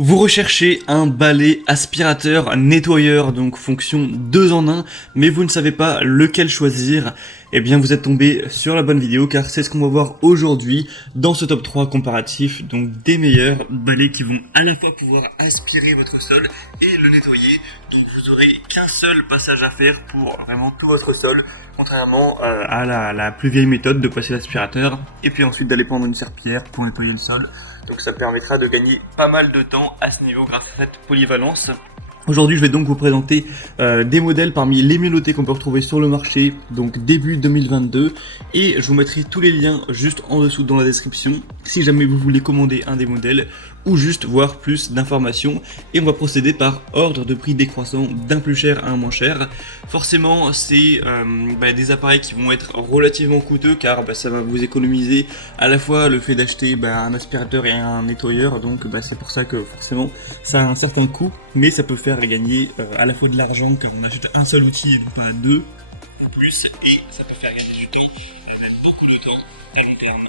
Vous recherchez un balai aspirateur nettoyeur, donc fonction 2 en 1, mais vous ne savez pas lequel choisir. Eh bien vous êtes tombé sur la bonne vidéo car c'est ce qu'on va voir aujourd'hui dans ce top 3 comparatif, donc des meilleurs balais qui vont à la fois pouvoir aspirer votre sol et le nettoyer. Donc vous aurez qu'un seul passage à faire pour vraiment tout votre sol, contrairement à la plus vieille méthode de passer l'aspirateur et puis ensuite d'aller prendre une serpillière pour nettoyer le sol. Donc ça permettra de gagner pas mal de temps à ce niveau grâce à cette polyvalence. Aujourd'hui, je vais donc vous présenter des modèles parmi les mieux notés qu'on peut retrouver sur le marché, donc début 2022, et je vous mettrai tous les liens juste en dessous dans la description si jamais vous voulez commander un des modèles ou juste voir plus d'informations. Et on va procéder par ordre de prix décroissant d'un plus cher à un moins cher. Forcément, c'est des appareils qui vont être relativement coûteux car ça va vous économiser à la fois le fait d'acheter un aspirateur et un nettoyeur, donc c'est pour ça que forcément ça a un certain coût, mais ça peut faire gagner à la fois de l'argent quand on achète un seul outil et non pas deux en plus, et ça peut faire gagner du temps, beaucoup de temps à long terme.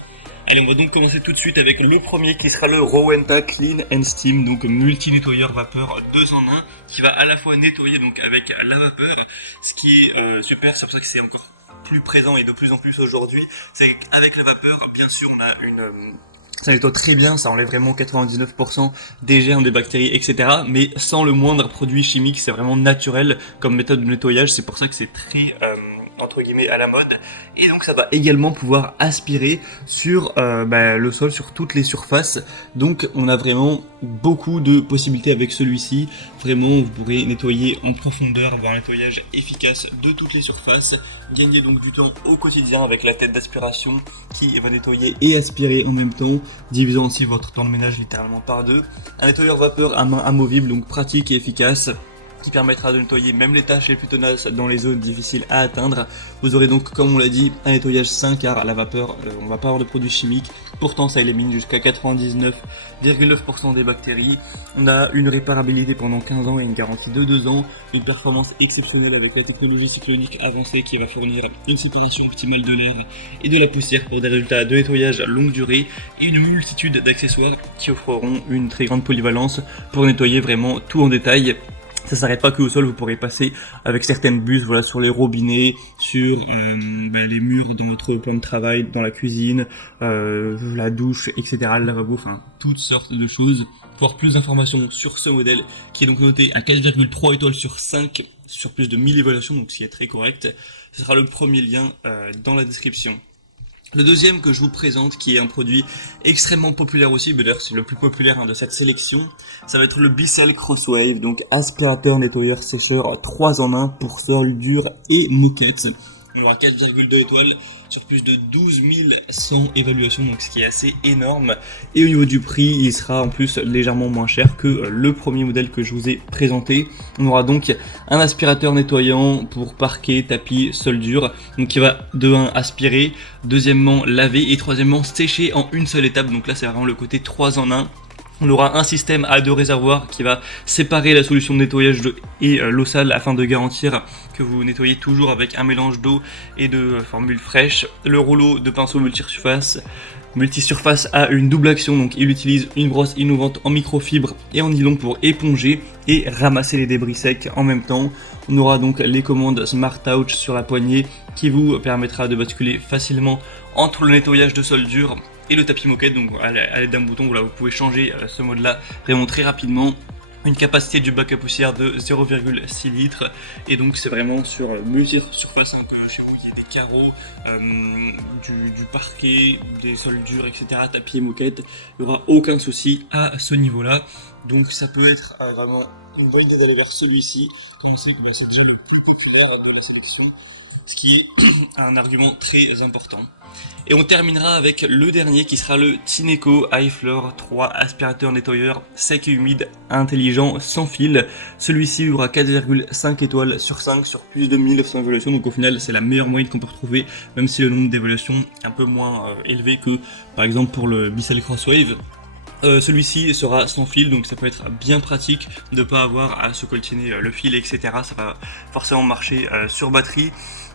Allez, on va donc commencer tout de suite avec le premier qui sera le Rowenta Clean and Steam, donc multi-nettoyeur vapeur 2 en 1, qui va à la fois nettoyer donc avec la vapeur, ce qui est super, c'est pour ça que c'est encore plus présent et de plus en plus aujourd'hui. C'est qu'avec la vapeur, bien sûr, on a une... ça nettoie très bien, ça enlève vraiment 99% des germes, des bactéries, etc. Mais sans le moindre produit chimique, c'est vraiment naturel comme méthode de nettoyage, c'est pour ça que c'est très... entre guillemets à la mode, et donc ça va également pouvoir aspirer sur le sol, sur toutes les surfaces. Donc on a vraiment beaucoup de possibilités avec celui-ci. Vraiment vous pourrez nettoyer en profondeur, avoir un nettoyage efficace de toutes les surfaces, gagner donc du temps au quotidien avec la tête d'aspiration qui va nettoyer et aspirer en même temps, divisant ainsi votre temps de ménage littéralement par deux. Un nettoyeur vapeur à main amovible, donc pratique et efficace, qui permettra de nettoyer même les tâches les plus tenaces dans les zones difficiles à atteindre. Vous aurez donc, comme on l'a dit, un nettoyage sain car la vapeur, on va pas avoir de produits chimiques, pourtant ça élimine jusqu'à 99,9% des bactéries. On a une réparabilité pendant 15 ans et une garantie de 2 ans, une performance exceptionnelle avec la technologie cyclonique avancée qui va fournir une séparation optimale de l'air et de la poussière pour des résultats de nettoyage à longue durée, et une multitude d'accessoires qui offreront une très grande polyvalence pour nettoyer vraiment tout en détail. Ça s'arrête pas que au sol, vous pourrez passer avec certaines buses, sur les robinets, sur les murs de votre plan de travail, dans la cuisine, la douche, etc., le lavabo, enfin toutes sortes de choses. Pour avoir plus d'informations sur ce modèle, qui est donc noté à 4,3 étoiles sur 5, sur plus de 1000 évaluations, donc ce qui est très correct, ce sera le premier lien dans la description. Le deuxième que je vous présente, qui est un produit extrêmement populaire aussi, d'ailleurs c'est le plus populaire de cette sélection, ça va être le Bissell Crosswave, donc aspirateur, nettoyeur, sécheur 3 en 1 pour sol dur et moquette. On aura 4,2 étoiles sur plus de 12 100 évaluations, donc ce qui est assez énorme. Et au niveau du prix, il sera en plus légèrement moins cher que le premier modèle que je vous ai présenté. On aura donc un aspirateur nettoyant pour parquet, tapis, sol dur, donc qui va de 1 aspirer, deuxièmement laver et troisièmement sécher en une seule étape. Donc là c'est vraiment le côté 3 en 1. On aura un système à 2 réservoirs qui va séparer la solution de nettoyage et l'eau sale afin de garantir que vous nettoyez toujours avec un mélange d'eau et de formule fraîche. Le rouleau de pinceau multisurface a une double action, donc il utilise une brosse innovante en microfibre et en nylon pour éponger et ramasser les débris secs en même temps. On aura donc les commandes Smart Touch sur la poignée qui vous permettra de basculer facilement entre le nettoyage de sol dur et le tapis moquette, donc à l'aide d'un bouton, vous pouvez changer ce mode là vraiment très rapidement. Une capacité du bac à poussière de 0,6 litres, et donc c'est vraiment sur multi-surface, que chez vous il y a des carreaux, du parquet, des sols durs, etc., tapis et moquette, il n'y aura aucun souci à ce niveau là. Donc ça peut être vraiment une bonne idée d'aller vers celui-ci quand on sait que c'est déjà le plus populaire de la sélection, ce qui est un argument très important. Et on terminera avec le dernier qui sera le Tineco iFloor 3 aspirateur nettoyeur sec et humide intelligent sans fil. Celui-ci aura 4,5 étoiles sur 5 sur plus de 1900 évaluations, donc au final c'est la meilleure moyenne qu'on peut retrouver, même si le nombre d'évaluations est un peu moins élevé que par exemple pour le Bissell Crosswave. Celui-ci sera sans fil, donc ça peut être bien pratique de ne pas avoir à se coltiner le fil, etc. Ça va forcément marcher sur batterie.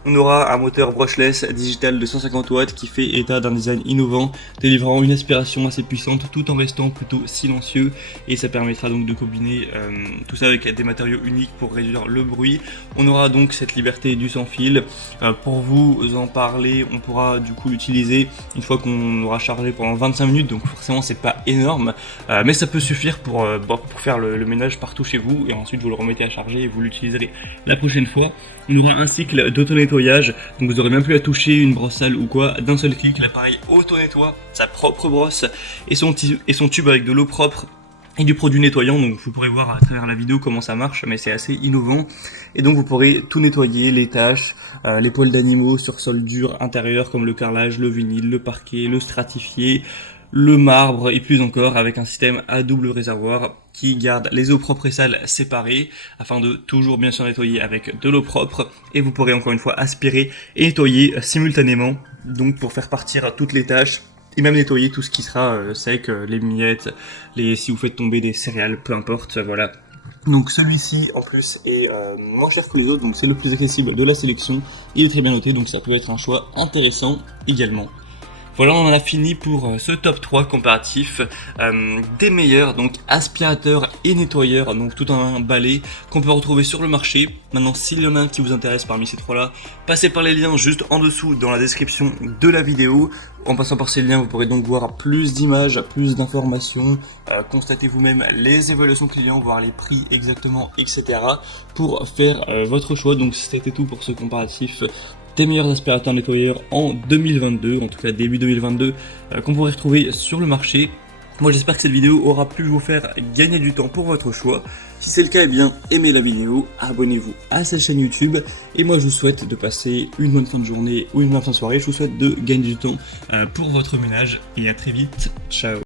On aura un moteur brushless digital de 150 watts qui fait état d'un design innovant, délivrant une aspiration assez puissante tout en restant plutôt silencieux, et ça permettra donc de combiner tout ça avec des matériaux uniques pour réduire le bruit. On aura donc cette liberté du sans fil. Pour vous en parler, on pourra du coup l'utiliser une fois qu'on aura chargé pendant 25 minutes, donc forcément c'est pas énorme, mais ça peut suffire pour faire le ménage partout chez vous, et ensuite vous le remettez à charger et vous l'utiliserez la prochaine fois. On aura un cycle d'auto-nettoyage, donc vous n'aurez même plus à toucher une brosse sale ou quoi. D'un seul clic, l'appareil auto-nettoie sa propre brosse et son tube avec de l'eau propre et du produit nettoyant. Donc vous pourrez voir à travers la vidéo comment ça marche, mais c'est assez innovant. Et donc vous pourrez tout nettoyer, les taches, les poils d'animaux sur sol dur intérieur comme le carrelage, le vinyle, le parquet, le stratifié, le marbre et plus encore, avec un système à double réservoir qui garde les eaux propres et sales séparées afin de toujours bien sûr nettoyer avec de l'eau propre. Et vous pourrez encore une fois aspirer et nettoyer simultanément, donc pour faire partir toutes les tâches et même nettoyer tout ce qui sera sec, les miettes, si vous faites tomber des céréales, peu importe, voilà. Donc celui-ci en plus est moins cher que les autres, donc c'est le plus accessible de la sélection. Il est très bien noté, donc ça peut être un choix intéressant également. Voilà, on en a fini pour ce top 3 comparatif des meilleurs donc aspirateurs et nettoyeurs, donc tout un balai qu'on peut retrouver sur le marché. Maintenant, s'il y en a un qui vous intéresse parmi ces trois là, passez par les liens juste en dessous dans la description de la vidéo. En passant par ces liens, vous pourrez donc voir plus d'images, plus d'informations, constater vous-même les évaluations clients, voir les prix exactement, etc. pour faire votre choix. Donc c'était tout pour ce comparatif des meilleurs aspirateurs nettoyeurs en 2022, en tout cas début 2022, qu'on pourrait retrouver sur le marché. Moi j'espère que cette vidéo aura pu vous faire gagner du temps pour votre choix. Si c'est le cas, eh bien aimez la vidéo, abonnez-vous à cette chaîne YouTube, et moi je vous souhaite de passer une bonne fin de journée ou une bonne fin de soirée. Je vous souhaite de gagner du temps pour votre ménage, et à très vite, ciao.